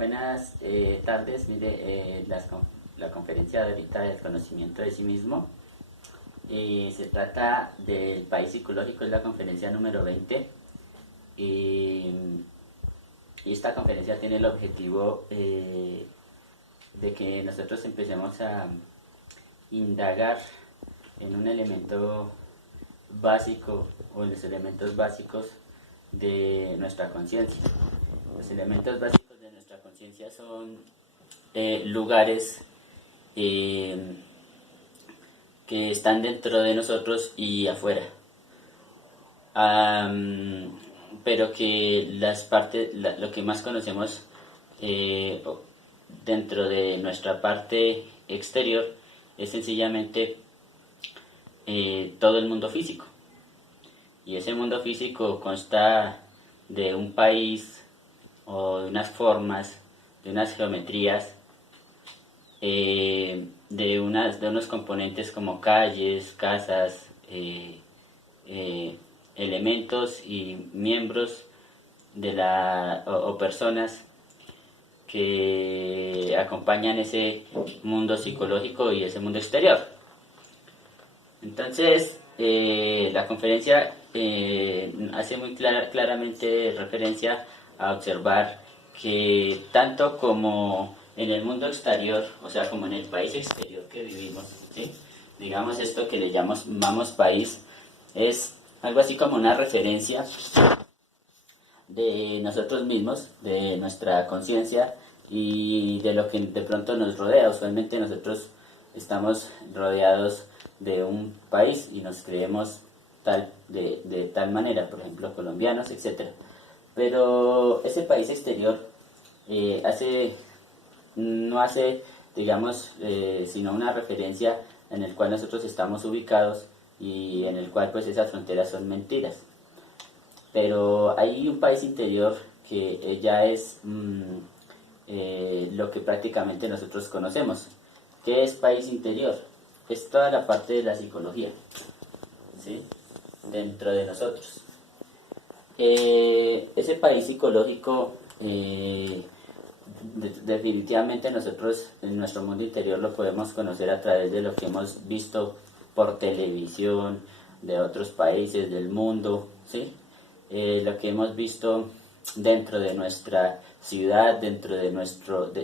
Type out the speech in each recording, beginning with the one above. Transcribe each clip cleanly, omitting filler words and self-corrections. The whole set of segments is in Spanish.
Buenas tardes. Mire, la conferencia de ahorita del conocimiento de sí mismo se trata del país psicológico, es la conferencia número 20 y, y esta conferencia tiene el objetivo de que nosotros empecemos a indagar en un elemento básico o en los elementos básicos de nuestra conciencia. Los elementos básicos de nuestra conciencia son lugares que están dentro de nosotros y afuera. Pero que las partes, lo que más conocemos dentro de nuestra parte exterior es sencillamente todo el mundo físico. Y ese mundo físico consta de un país o de unas formas, de unas geometrías, de unos componentes como calles, casas, elementos y miembros de o personas que acompañan ese mundo psicológico y ese mundo exterior. Entonces, la conferencia hace muy claramente referencia a observar que tanto como en el mundo exterior, o sea, como en el país exterior que vivimos, ¿sí? Digamos esto que le llamamos país, es algo así como una referencia de nosotros mismos, de nuestra conciencia y de lo que de pronto nos rodea. Usualmente nosotros estamos rodeados de un país y nos creemos de tal manera, por ejemplo, colombianos, etc. Pero ese país exterior no hace, digamos, sino una referencia en el cual nosotros estamos ubicados y en el cual pues esas fronteras son mentiras. Pero hay un país interior que ya es lo que prácticamente nosotros conocemos. ¿Qué es país interior? Es toda la parte de la psicología, ¿sí? Dentro de nosotros. Ese país psicológico, definitivamente nosotros en nuestro mundo interior lo podemos conocer a través de lo que hemos visto por televisión, de otros países del mundo, ¿sí? Lo que hemos visto dentro de nuestra ciudad, dentro de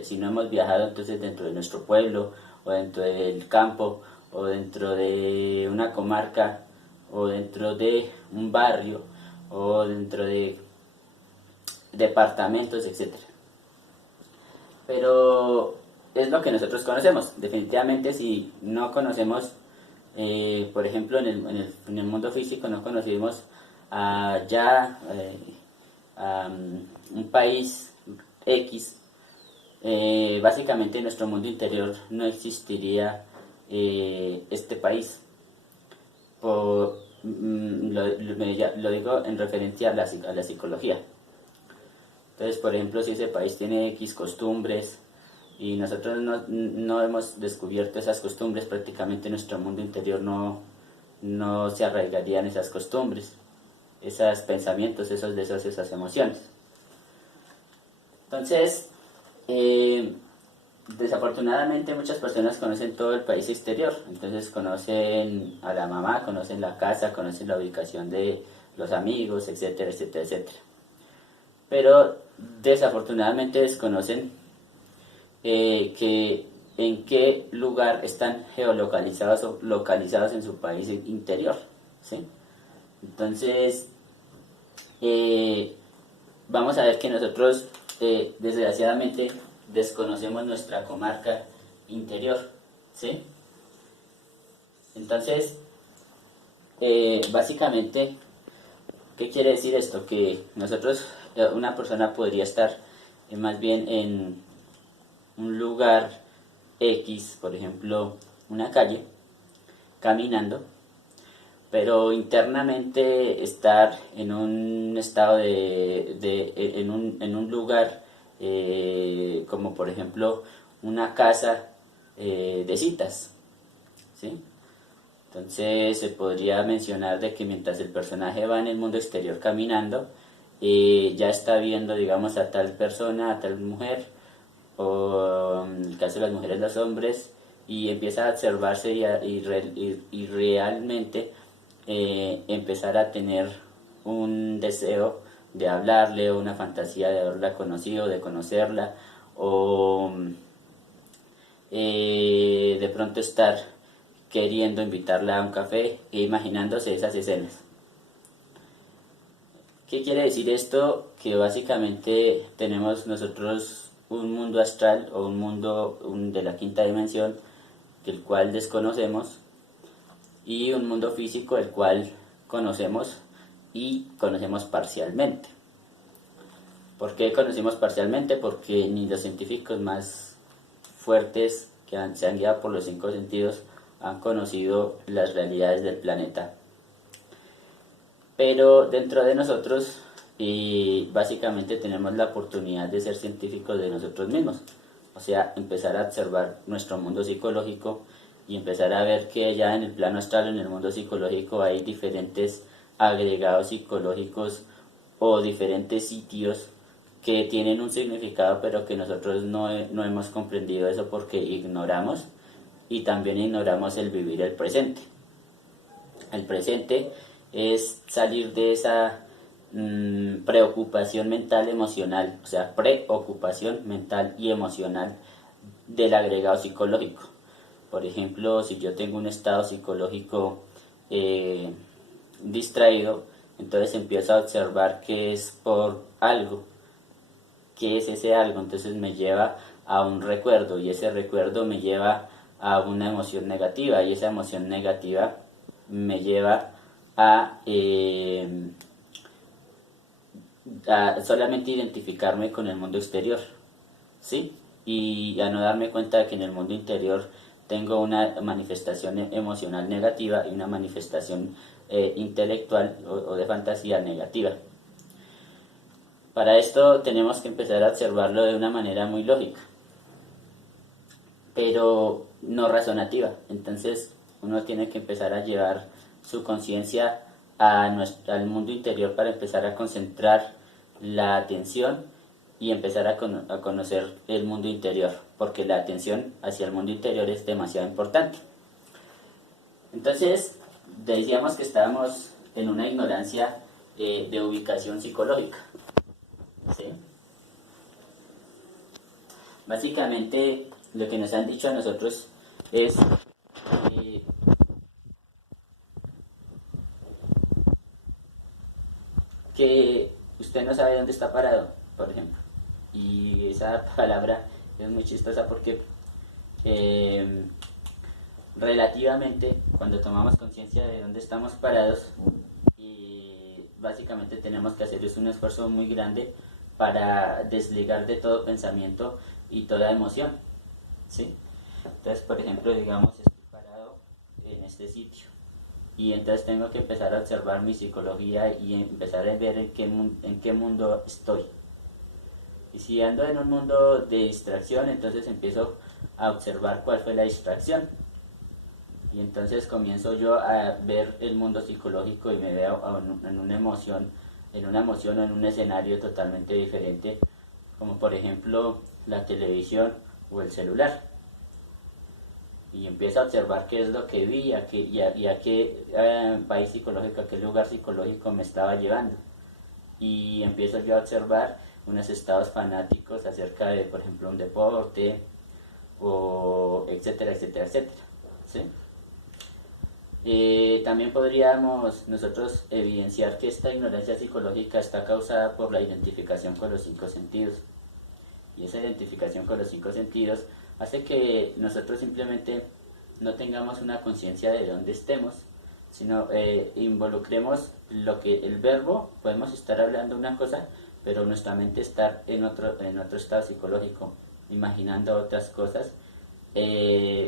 si no hemos viajado, entonces dentro de nuestro pueblo, o dentro del campo, o dentro de una comarca, o dentro de un barrio, o dentro de departamentos, etcétera. Pero es lo que nosotros conocemos. Definitivamente si no conocemos, por ejemplo, en el mundo físico no conocemos ya a un país X, básicamente en nuestro mundo interior no existiría este país. Lo digo en referencia a la psicología. Entonces, por ejemplo, si ese país tiene X costumbres y nosotros no hemos descubierto esas costumbres, prácticamente nuestro mundo interior no se arraigaría en esas costumbres, esos pensamientos, esos deseos, esas emociones. Entonces, desafortunadamente muchas personas conocen todo el país exterior, entonces conocen a la mamá, conocen la casa, conocen la ubicación de los amigos, etcétera, etcétera, etcétera. Pero desafortunadamente desconocen que en qué lugar están geolocalizados o localizados en su país interior, ¿sí? Entonces, vamos a ver que nosotros, desgraciadamente, desconocemos nuestra comarca interior, ¿sí? Entonces, básicamente, ¿qué quiere decir esto? Que nosotros, una persona podría estar más bien en un lugar X, por ejemplo, una calle, caminando, pero internamente estar en un estado en un lugar como por ejemplo una casa de citas, ¿sí? Entonces se podría mencionar de que mientras el personaje va en el mundo exterior caminando, ya está viendo, digamos, a tal persona, a tal mujer, o en el caso de las mujeres, los hombres, y empieza a observarse y realmente empezar a tener un deseo de hablarle o una fantasía de haberla conocido, de conocerla, o de pronto estar queriendo invitarla a un café e imaginándose esas escenas. ¿Qué quiere decir esto? Que básicamente tenemos nosotros un mundo astral o un mundo de la quinta dimensión, el cual desconocemos, y un mundo físico el cual conocemos y conocemos parcialmente. ¿Por qué conocemos parcialmente? Porque ni los científicos más fuertes se han guiado por los cinco sentidos han conocido las realidades del planeta. Pero dentro de nosotros básicamente tenemos la oportunidad de ser científicos de nosotros mismos. O sea, empezar a observar nuestro mundo psicológico y empezar a ver que ya en el plano astral, en el mundo psicológico, hay diferentes agregados psicológicos o diferentes sitios que tienen un significado, pero que nosotros no hemos comprendido eso porque ignoramos, y también ignoramos el vivir el presente. El presente es salir de esa preocupación mental emocional, o sea, preocupación mental y emocional del agregado psicológico. Por ejemplo, si yo tengo un estado psicológico distraído, entonces empiezo a observar que es por algo. ¿Qué es ese algo? Entonces me lleva a un recuerdo, y ese recuerdo me lleva a una emoción negativa, y esa emoción negativa me lleva a solamente identificarme con el mundo exterior, ¿sí? Y a no darme cuenta de que en el mundo interior tengo una manifestación emocional negativa y una manifestación intelectual o de fantasía negativa. Para esto tenemos que empezar a observarlo de una manera muy lógica, pero no razonativa. Entonces uno tiene que empezar a llevar su conciencia al mundo interior para empezar a concentrar la atención y empezar a conocer el mundo interior, porque la atención hacia el mundo interior es demasiado importante. Entonces decíamos que estábamos en una ignorancia de ubicación psicológica, ¿sí? Básicamente lo que nos han dicho a nosotros es que usted no sabe dónde está parado, por ejemplo. Y esa palabra es muy chistosa porque relativamente, cuando tomamos conciencia de dónde estamos parados, básicamente tenemos que hacer un esfuerzo muy grande para desligar de todo pensamiento y toda emoción, ¿sí? Entonces, por ejemplo, digamos, estoy parado en este sitio, y entonces tengo que empezar a observar mi psicología y empezar a ver en qué mundo estoy. Y si ando en un mundo de distracción, entonces empiezo a observar cuál fue la distracción. Y entonces comienzo yo a ver el mundo psicológico y me veo en una emoción o en un escenario totalmente diferente, como por ejemplo la televisión o el celular. Y empiezo a observar qué es lo que vi y a qué país psicológico, a qué lugar psicológico me estaba llevando. Y empiezo yo a observar unos estados fanáticos acerca de, por ejemplo, un deporte, o etcétera, etcétera, etcétera, ¿sí? También podríamos nosotros evidenciar que esta ignorancia psicológica está causada por la identificación con los cinco sentidos. Y esa identificación con los cinco sentidos hace que nosotros simplemente no tengamos una conciencia de dónde estemos, sino involucremos el verbo. Podemos estar hablando una cosa, pero nuestra mente está en otro estado psicológico, imaginando otras cosas,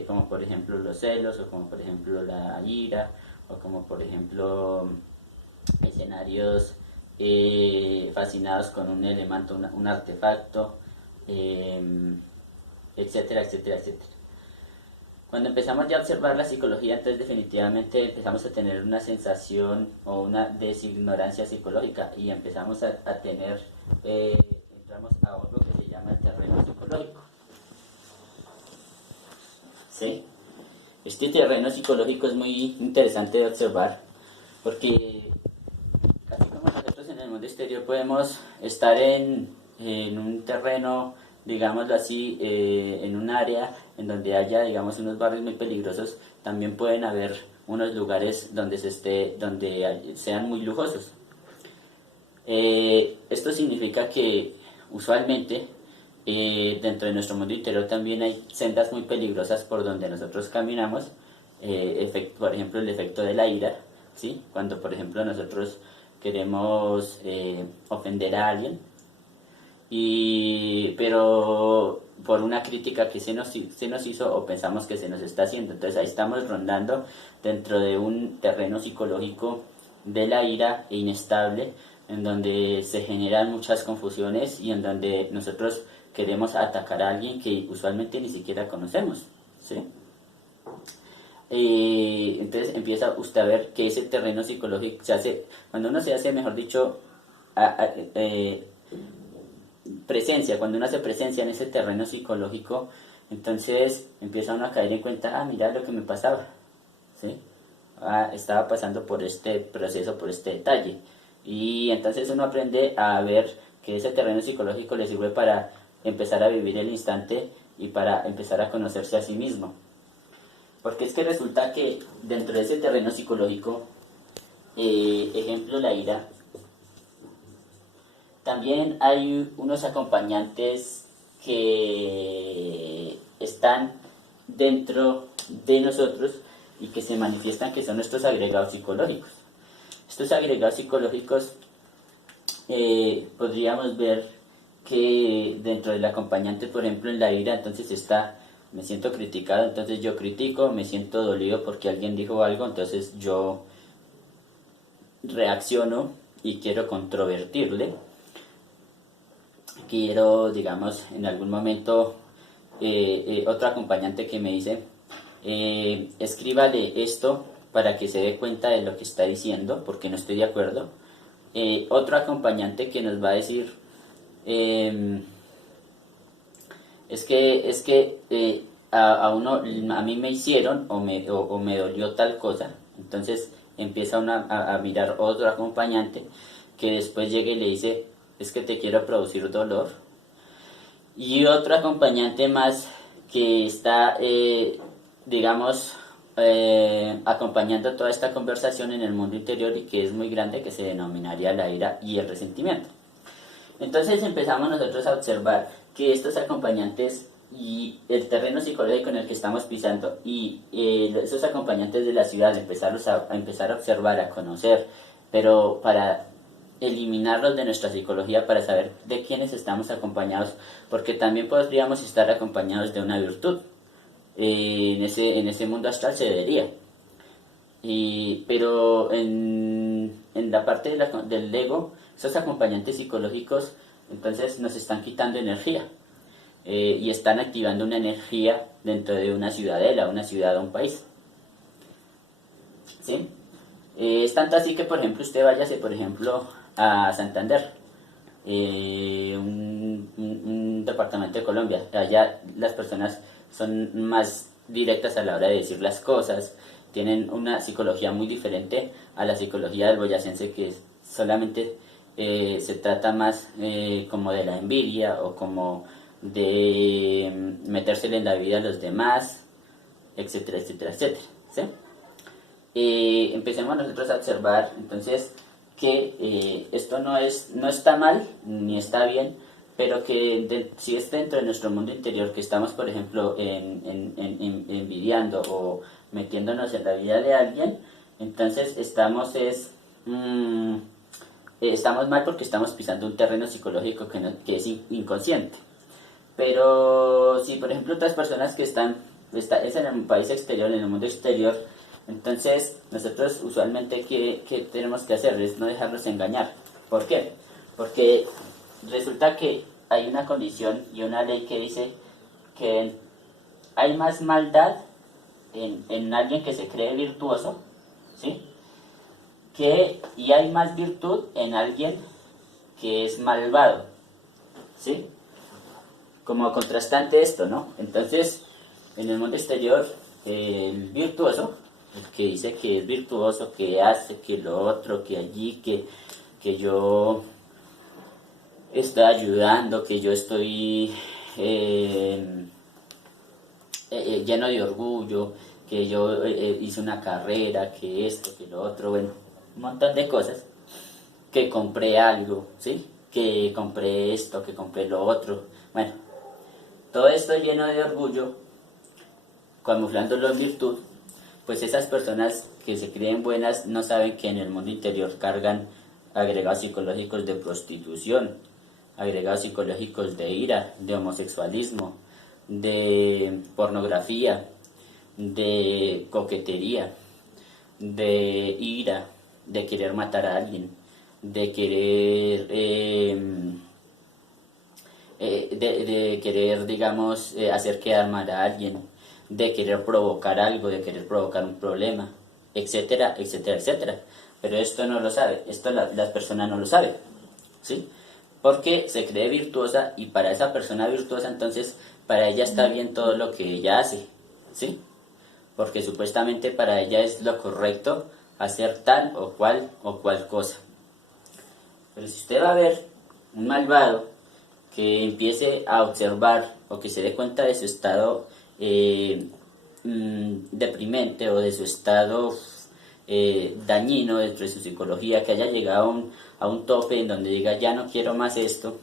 como por ejemplo los celos, o como por ejemplo la ira, o como por ejemplo escenarios fascinados con un elemento, un artefacto, etcétera, etcétera, etcétera. Cuando empezamos ya a observar la psicología, entonces definitivamente empezamos a tener una sensación o una designorancia psicológica, y empezamos a tener, entramos a algo que se llama el terreno psicológico. ¿sí? Este terreno psicológico es muy interesante de observar porque así como nosotros en el mundo exterior podemos estar en un terreno, digámoslo así, en un área en donde haya, digamos, unos barrios muy peligrosos, también pueden haber unos lugares donde sean muy lujosos. Esto significa que usualmente dentro de nuestro mundo interior también hay sendas muy peligrosas por donde nosotros caminamos, por ejemplo el efecto de la ira, ¿sí? Cuando por ejemplo nosotros queremos ofender a alguien, pero por una crítica que se nos hizo o pensamos que se nos está haciendo. Entonces ahí estamos rondando dentro de un terreno psicológico de la ira e inestable, en donde se generan muchas confusiones y en donde nosotros queremos atacar a alguien que usualmente ni siquiera conocemos, ¿sí? Entonces empieza usted a ver que ese terreno psicológico se hace, cuando uno se hace, mejor dicho, presencia, cuando uno hace presencia en ese terreno psicológico, entonces empieza uno a caer en cuenta, mira lo que me pasaba, ¿sí? Estaba pasando por este proceso, por este detalle. Y entonces uno aprende a ver que ese terreno psicológico le sirve para empezar a vivir el instante y para empezar a conocerse a sí mismo. Porque es que resulta que dentro de ese terreno psicológico, ejemplo la ira, también hay unos acompañantes que están dentro de nosotros y que se manifiestan, que son nuestros agregados psicológicos. Estos agregados psicológicos podríamos ver que dentro del acompañante, por ejemplo, en la ira, entonces está, me siento criticado, entonces yo critico, me siento dolido porque alguien dijo algo, entonces yo reacciono y quiero controvertirle. Quiero, digamos, en algún momento, otro acompañante que me dice, escríbale esto para que se dé cuenta de lo que está diciendo, porque no estoy de acuerdo. Otro acompañante que nos va a decir, a mí me hicieron o me dolió tal cosa, entonces empieza uno a mirar otro acompañante que después llega y le dice, es que te quiero producir dolor. Y otro acompañante más que está, digamos, acompañando toda esta conversación en el mundo interior y que es muy grande, que se denominaría la ira y el resentimiento. Entonces empezamos nosotros a observar que estos acompañantes y el terreno psicológico en el que estamos pisando y esos acompañantes de la ciudad, empezar a observar, a conocer, pero para eliminarlos de nuestra psicología, para saber de quiénes estamos acompañados, porque también podríamos estar acompañados de una virtud. En ese mundo astral se debería. Pero en la parte del ego, esos acompañantes psicológicos entonces nos están quitando energía y están activando una energía dentro de una ciudadela, una ciudad o un país. ¿Sí? Es tanto así que, por ejemplo, usted váyase, por ejemplo, a Santander, un departamento de Colombia. Allá las personas son más directas a la hora de decir las cosas, tienen una psicología muy diferente a la psicología del boyacense, que solamente se trata más como de la envidia o como de metérsele en la vida a los demás, etcétera, etcétera, etcétera, ¿sí? Empecemos nosotros a observar entonces que esto no está mal ni está bien, pero que si es dentro de nuestro mundo interior que estamos, por ejemplo, envidiando o metiéndonos en la vida de alguien, entonces estamos mal porque estamos pisando un terreno psicológico que es inconsciente. Pero si, por ejemplo, otras personas que es en el país exterior, en el mundo exterior, entonces nosotros usualmente ¿qué tenemos que hacer? Es no dejarnos engañar. ¿Por qué? Porque resulta que hay una condición y una ley que dice que hay más maldad en alguien que se cree virtuoso, ¿sí? Y hay más virtud en alguien que es malvado, ¿sí? Como contrastante esto, ¿no? Entonces, en el mundo exterior, el virtuoso, el que dice que es virtuoso, que hace, que lo otro, que allí, que yo estoy ayudando, que yo estoy lleno de orgullo, que yo hice una carrera, que esto, que lo otro, bueno, un montón de cosas, que compré algo, ¿sí? Que compré esto, que compré lo otro, bueno, todo esto lleno de orgullo, camuflándolo en virtud, pues esas personas que se creen buenas no saben que en el mundo interior cargan agregados psicológicos de prostitución, agregados psicológicos de ira, de homosexualismo, de pornografía, de coquetería, de ira, de querer matar a alguien, de querer de querer, digamos, hacer quedar mal a alguien, de querer provocar algo, de querer provocar un problema, etcétera, etcétera, etcétera. Pero esto no lo sabe, esto las personas no lo saben, ¿sí? Porque se cree virtuosa y para esa persona virtuosa entonces para ella está bien todo lo que ella hace, ¿sí? Porque supuestamente para ella es lo correcto hacer tal o cual cosa. Pero si usted va a ver un malvado que empiece a observar o que se dé cuenta de su estado deprimente o de su estado dañino dentro de su psicología, que haya llegado a un tope en donde diga ya no quiero más esto,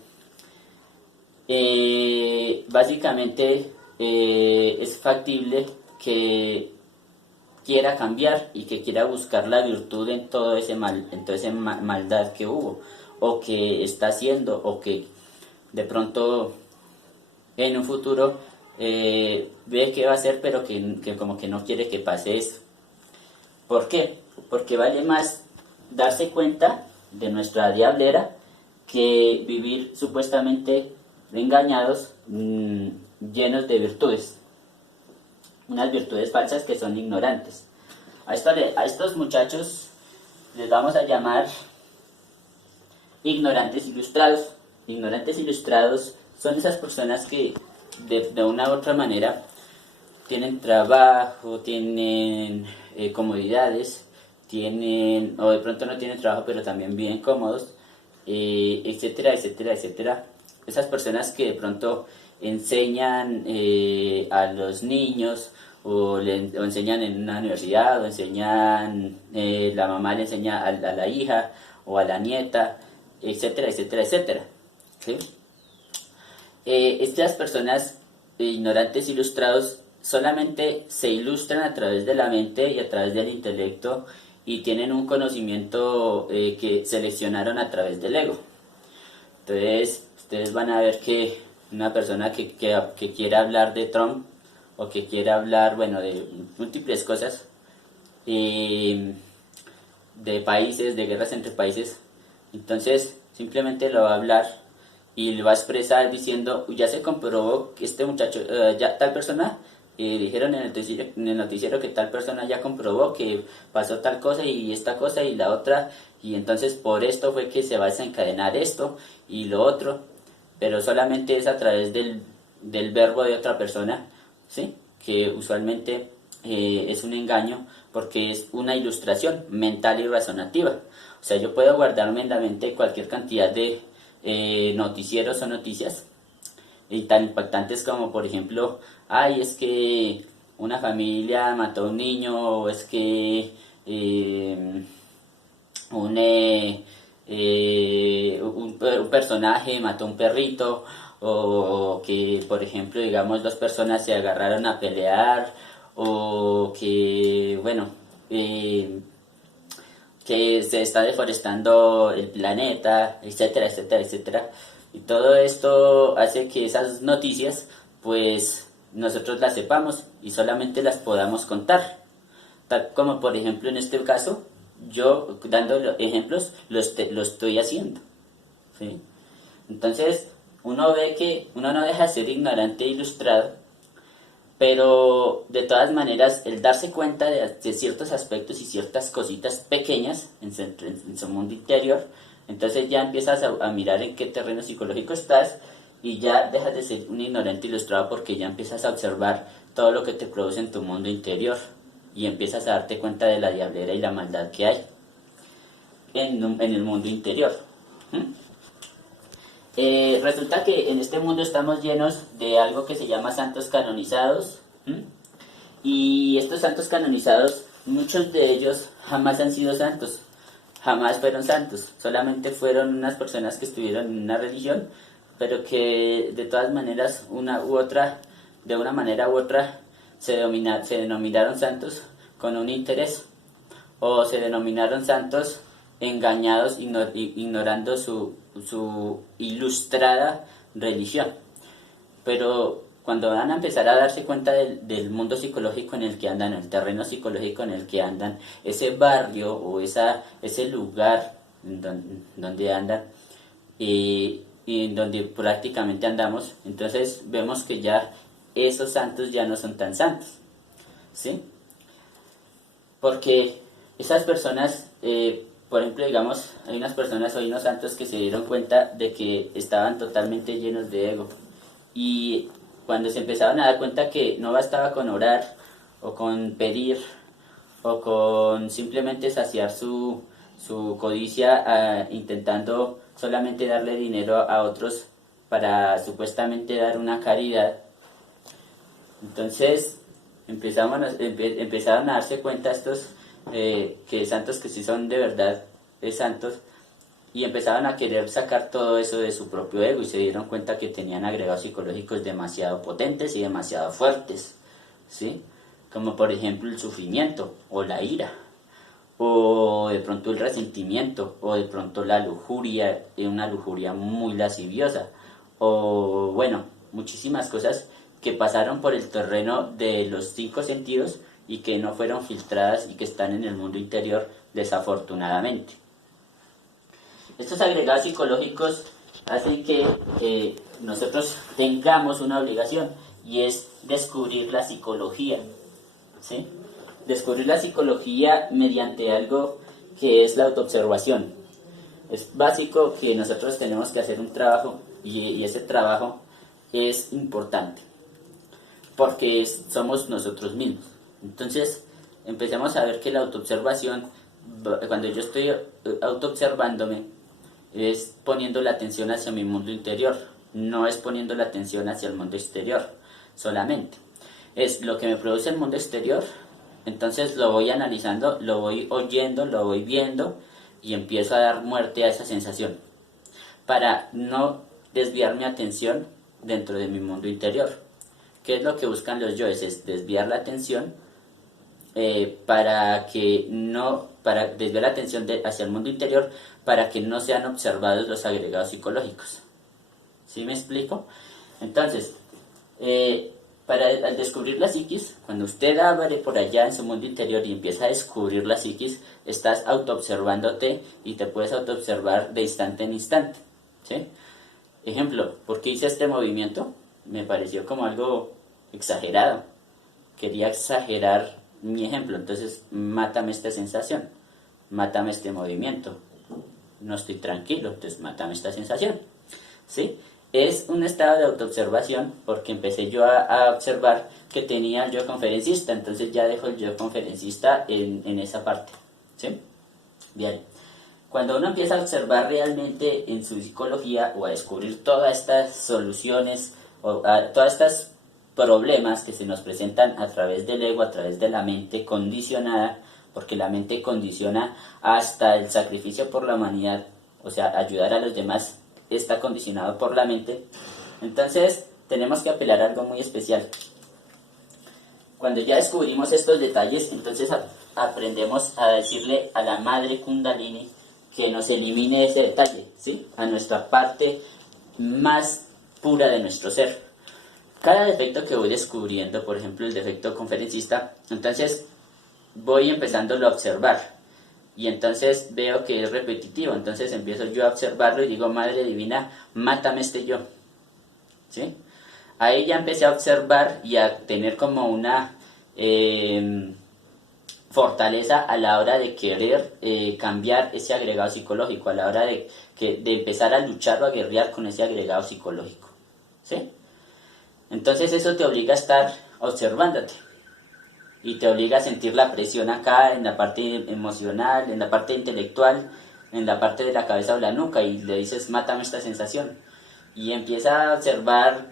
básicamente es factible que quiera cambiar y que quiera buscar la virtud en todo ese mal, en toda esa maldad que hubo o que está haciendo o que de pronto en un futuro ve que va a hacer pero que como que no quiere que pase eso. ¿Por qué? Porque vale más darse cuenta de nuestra diablera que vivir supuestamente engañados, llenos de virtudes, unas virtudes falsas que son ignorantes. A estos muchachos les vamos a llamar ignorantes ilustrados. Ignorantes ilustrados son esas personas que de una u otra manera tienen trabajo, tienen comodidades, tienen, o de pronto no tienen trabajo pero también viven cómodos, etcétera, etcétera, etcétera. Esas personas que de pronto enseñan a los niños o enseñan en una universidad o enseñan, la mamá le enseña a la hija o a la nieta, etcétera, etcétera, etcétera. ¿Sí? Estas personas ignorantes ilustrados solamente se ilustran a través de la mente y a través del intelecto y tienen un conocimiento que seleccionaron a través del ego. Entonces, ustedes van a ver que una persona que quiera hablar de Trump o que quiera hablar, bueno, de múltiples cosas, de países, de guerras entre países, entonces simplemente lo va a hablar y lo va a expresar diciendo, ya se comprobó que este muchacho, ya tal persona, dijeron en el noticiero que tal persona ya comprobó que pasó tal cosa y esta cosa y la otra, y entonces por esto fue que se va a desencadenar esto y lo otro, pero solamente es a través del verbo de otra persona, ¿sí? Que usualmente es un engaño porque es una ilustración mental y razonativa. O sea, yo puedo guardarme en la mente cualquier cantidad de noticieros o noticias y tan impactantes como por ejemplo, ay, es que una familia mató a un niño, o es que un personaje mató a un perrito, o que por ejemplo digamos dos personas se agarraron a pelear, o que bueno, que se está deforestando el planeta, etcétera, etcétera, etcétera. Y todo esto hace que esas noticias, pues nosotros las sepamos y solamente las podamos contar. Tal como por ejemplo en este caso, yo dando ejemplos lo estoy haciendo, ¿sí? Entonces uno ve que uno no deja de ser ignorante e ilustrado, pero de todas maneras el darse cuenta de ciertos aspectos y ciertas cositas pequeñas en su mundo interior, entonces ya empiezas a mirar en qué terreno psicológico estás y ya dejas de ser un ignorante ilustrado porque ya empiezas a observar todo lo que te produce en tu mundo interior y empiezas a darte cuenta de la diablera y la maldad que hay en el mundo interior. ¿Mm? Resulta que en este mundo estamos llenos de algo que se llama santos canonizados. ¿Mm? Y estos santos canonizados, muchos de ellos jamás han sido santos, jamás fueron santos, solamente fueron unas personas que estuvieron en una religión, pero que de todas maneras, de una manera u otra, se denominaron santos con un interés, o se denominaron santos engañados, ignorando su ilustrada religión. Pero cuando van a empezar a darse cuenta del mundo psicológico en el que andan, el terreno psicológico en el que andan, ese barrio o ese lugar donde andan y en donde prácticamente andamos, entonces vemos que ya esos santos ya no son tan santos, ¿sí? Porque esas personas, por ejemplo, digamos, hay unas personas, hay unos santos que se dieron cuenta de que estaban totalmente llenos de ego. Y cuando se empezaban a dar cuenta que no bastaba con orar o con pedir o con simplemente saciar su codicia intentando solamente darle dinero a otros para supuestamente dar una caridad, entonces empezaron a darse cuenta estos que santos que sí son de verdad santos, y empezaban a querer sacar todo eso de su propio ego y se dieron cuenta que tenían agregados psicológicos demasiado potentes y demasiado fuertes, ¿sí? Como por ejemplo el sufrimiento o la ira, o de pronto el resentimiento, o de pronto la lujuria, una lujuria muy lasciviosa, o bueno, muchísimas cosas que pasaron por el terreno de los 5 sentidos y que no fueron filtradas y que están en el mundo interior desafortunadamente. Estos agregados psicológicos hacen que nosotros tengamos una obligación y es descubrir la psicología, ¿sí? Descubrir la psicología mediante algo que es la autoobservación. Es básico que nosotros tenemos que hacer un trabajo y ese trabajo es importante porque somos nosotros mismos. Entonces empecemos a ver que la autoobservación, cuando yo estoy autoobservándome, es poniendo la atención hacia mi mundo interior, no es poniendo la atención hacia el mundo exterior solamente. Es lo que me produce el mundo exterior, entonces lo voy analizando, lo voy oyendo, lo voy viendo y empiezo a dar muerte a esa sensación para no desviar mi atención dentro de mi mundo interior. ¿Qué es lo que buscan los yoes? Es desviar la atención para desviar la atención hacia el mundo interior para que no sean observados los agregados psicológicos. ¿Sí me explico? Entonces, al descubrir la psiquis, cuando usted abre por allá en su mundo interior y empieza a descubrir la psiquis, estás autoobservándote y te puedes autoobservar de instante en instante, ¿sí? Ejemplo, ¿por qué hice este movimiento? Me pareció como algo exagerado. Quería exagerar mi ejemplo, entonces mátame esta sensación, mátame este movimiento. No estoy tranquilo, entonces mátame esta sensación, ¿sí? Es un estado de autoobservación porque empecé yo a observar que tenía el yo conferencista, entonces ya dejo el yo conferencista en esa parte, ¿sí? Bien, cuando uno empieza a observar realmente en su psicología o a descubrir todas estas soluciones o todas estas problemas que se nos presentan a través del ego, a través de la mente condicionada, porque la mente condiciona hasta el sacrificio por la humanidad, o sea, ayudar a los demás está condicionado por la mente. Entonces tenemos que apelar a algo muy especial. Cuando ya descubrimos estos detalles, entonces aprendemos a decirle a la madre Kundalini que nos elimine ese detalle, ¿sí? A nuestra parte más pura de nuestro ser. Cada defecto que voy descubriendo, por ejemplo el defecto conferencista, entonces voy empezándolo a observar y entonces veo que es repetitivo, entonces empiezo yo a observarlo y digo, Madre Divina, mátame este yo, ¿sí? Ahí ya empecé a observar y a tener como una fortaleza a la hora de querer cambiar ese agregado psicológico, a la hora de empezar a luchar o a guerrear con ese agregado psicológico, ¿sí? Entonces eso te obliga a estar observándote y te obliga a sentir la presión acá en la parte emocional, en la parte intelectual, en la parte de la cabeza o la nuca y le dices, mátame esta sensación. Y empieza a observar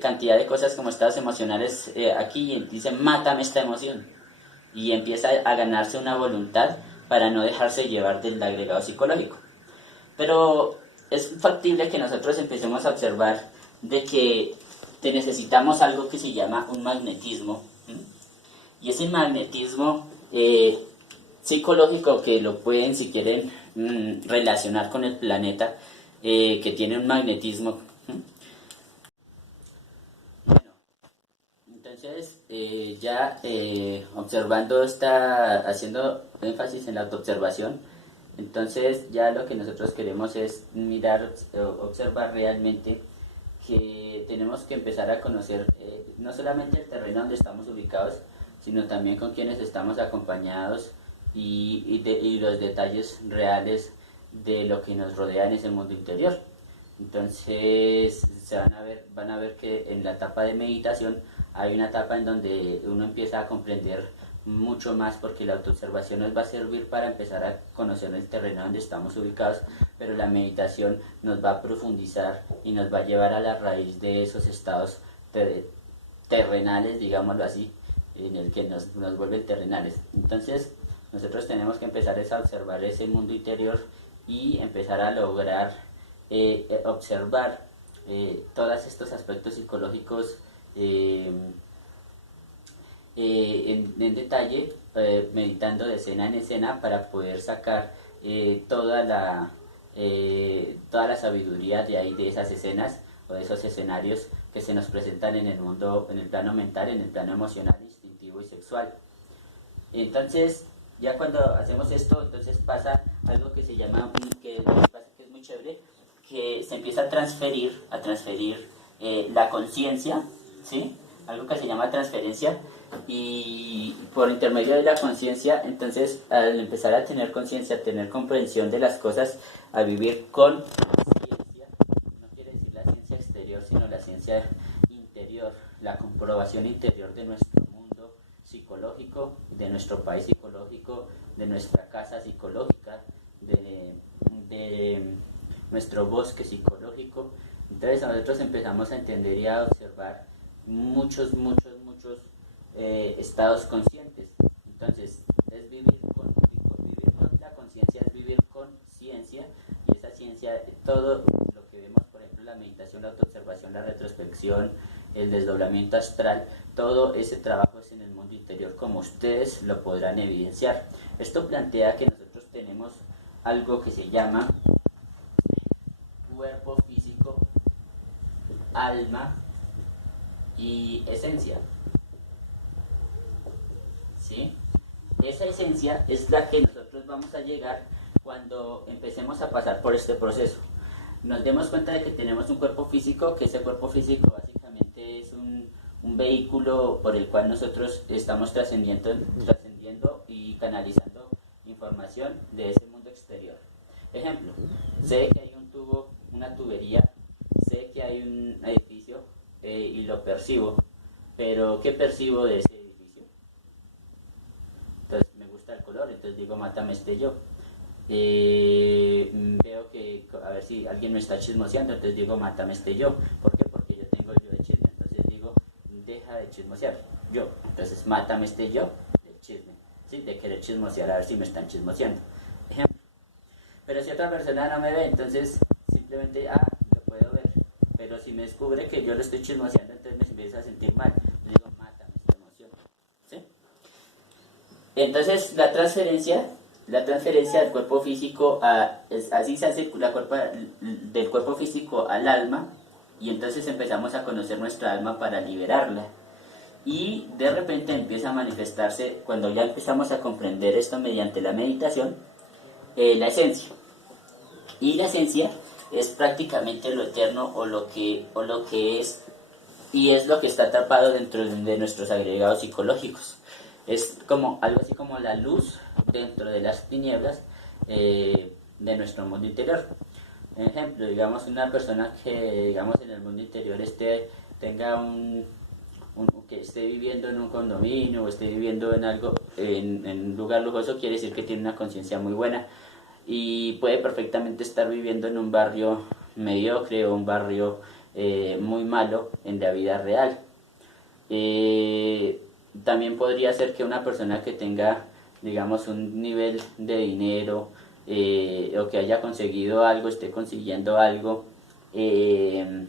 cantidad de cosas como estados emocionales aquí y dice, mátame esta emoción. Y empieza a ganarse una voluntad para no dejarse llevar del agregado psicológico. Pero es factible que nosotros empecemos a observar de que te necesitamos algo que se llama un magnetismo. Y ese magnetismo psicológico que lo pueden, si quieren, relacionar con el planeta, que tiene un magnetismo. Bueno, entonces ya observando, haciendo énfasis en la autoobservación, entonces ya lo que nosotros queremos es mirar, observar realmente que tenemos que empezar a conocer no solamente el terreno donde estamos ubicados, sino también con quienes estamos acompañados y los detalles reales de lo que nos rodea en ese mundo interior. Entonces van a ver que en la etapa de meditación hay una etapa en donde uno empieza a comprender mucho más, porque la autoobservación nos va a servir para empezar a conocer el terreno donde estamos ubicados, pero la meditación nos va a profundizar y nos va a llevar a la raíz de esos estados terrenales, digámoslo así, en el que nos vuelven terrenales. Entonces nosotros tenemos que empezar a observar ese mundo interior y empezar a lograr observar todos estos aspectos psicológicos en detalle, meditando de escena en escena para poder sacar toda la sabiduría de ahí, de esas escenas o de esos escenarios que se nos presentan en el mundo, en el plano mental, en el plano emocional, instintivo y sexual. Entonces, ya cuando hacemos esto, entonces pasa algo que se llama, que es muy chévere, que se empieza a transferir la conciencia, ¿sí? Algo que se llama transferencia, y por intermedio de la conciencia, entonces al empezar a tener conciencia, a tener comprensión de las cosas, a vivir con ciencia, no quiere decir la ciencia exterior, sino la ciencia interior, la comprobación interior de nuestro mundo psicológico, de nuestro país psicológico, de nuestra casa psicológica, de nuestro bosque psicológico. Entonces nosotros empezamos a entender y a observar muchos estados conscientes. Entonces es vivir con la conciencia, es vivir con ciencia, y esa ciencia, todo lo que vemos, por ejemplo, la meditación, la autoobservación, la retrospección, el desdoblamiento astral, todo ese trabajo es en el mundo interior, como ustedes lo podrán evidenciar. Esto plantea que nosotros tenemos algo que se llama cuerpo físico, alma y esencia, ¿sí? Esa esencia es la que nosotros vamos a llegar cuando empecemos a pasar por este proceso. Nos demos cuenta de que tenemos un cuerpo físico, que ese cuerpo físico básicamente es un vehículo por el cual nosotros estamos trascendiendo y canalizando información de ese mundo exterior. Ejemplo, sé que hay un tubo, una tubería, sé que hay un edificio y lo percibo, pero ¿qué percibo de ese edificio? Entonces me gusta el color, entonces digo, mátame este yo. Veo que, a ver si alguien me está chismoseando, entonces digo, mátame este yo. ¿Por qué? Porque yo tengo yo de chisme, entonces digo, deja de chismosear, yo. Entonces mátame este yo del chisme, ¿sí? De querer chismosear a ver si me están chismoseando. Ejemplo. Pero si otra persona no me ve, entonces simplemente, yo puedo ver. Pero si me descubre que yo lo estoy chismoseando, entonces me empieza a sentir mal. Le digo, mátame esta emoción, ¿sí? Entonces la transferencia del cuerpo físico así se hace del cuerpo físico al alma, y entonces empezamos a conocer nuestra alma para liberarla. Y de repente empieza a manifestarse, cuando ya empezamos a comprender esto mediante la meditación, la esencia. Y la esencia es prácticamente lo eterno o lo que es, y es lo que está atrapado dentro de nuestros agregados psicológicos. Es como algo así como la luz dentro de las tinieblas de nuestro mundo interior. Ejemplo, digamos, una persona que, digamos, en el mundo interior tenga que esté viviendo en un condominio o esté viviendo en algo, en un lugar lujoso, quiere decir que tiene una conciencia muy buena y puede perfectamente estar viviendo en un barrio mediocre o un barrio muy malo en la vida real. Eh, También podría ser que una persona que tenga, digamos, un nivel de dinero o que haya conseguido algo, esté consiguiendo algo eh,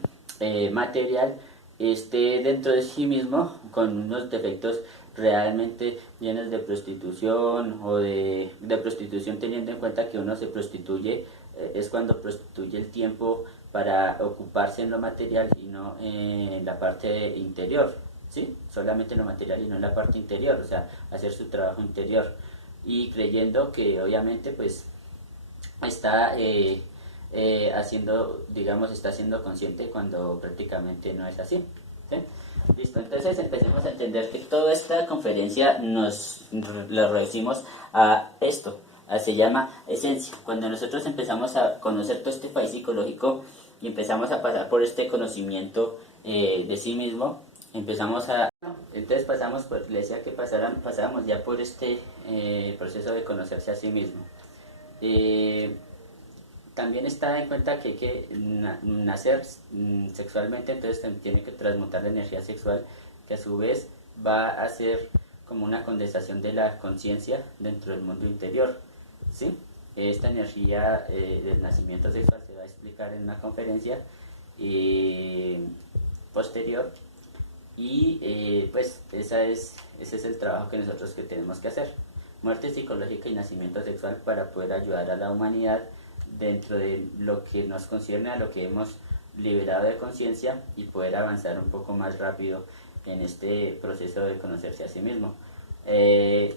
material, esté dentro de sí mismo con unos defectos realmente llenos de prostitución o de prostitución, teniendo en cuenta que uno se prostituye, es cuando prostituye el tiempo para ocuparse en lo material y no en la parte interior, ¿sí? Solamente en lo material y no en la parte interior, o sea, hacer su trabajo interior y creyendo que obviamente pues está haciendo, digamos, está siendo consciente cuando prácticamente no es así. ¿Sí? Listo, entonces empecemos a entender que toda esta conferencia la reducimos a esto, se llama esencia. Cuando nosotros empezamos a conocer todo este país psicológico y empezamos a pasar por este conocimiento de sí mismo, empezamos a... Entonces pasamos por, le decía que pasábamos ya por este proceso de conocerse a sí mismo. Eh, También está en cuenta que hay que nacer sexualmente, entonces tiene que transmutar la energía sexual, que a su vez va a ser como una condensación de la conciencia dentro del mundo interior. ¿Sí? Esta energía del nacimiento sexual se va a explicar en una conferencia posterior y pues ese es el trabajo que nosotros que tenemos que hacer. Muerte psicológica y nacimiento sexual para poder ayudar a la humanidad dentro de lo que nos concierne a lo que hemos liberado de conciencia y poder avanzar un poco más rápido en este proceso de conocerse a sí mismo.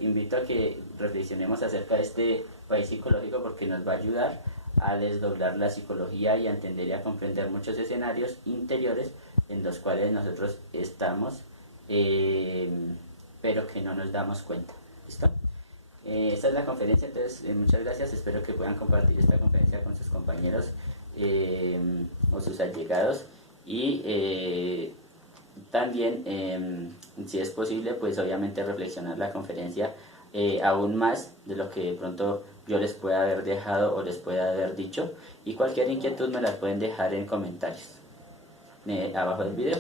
Invito a que reflexionemos acerca de este país psicológico porque nos va a ayudar a desdoblar la psicología y a entender y a comprender muchos escenarios interiores en los cuales nosotros estamos, pero que no nos damos cuenta. ¿Listo? Esta es la conferencia, entonces muchas gracias, espero que puedan compartir esta conferencia con sus compañeros o sus allegados y también, si es posible, pues obviamente reflexionar la conferencia aún más de lo que de pronto yo les pueda haber dejado o les pueda haber dicho y cualquier inquietud me la pueden dejar en comentarios abajo del video.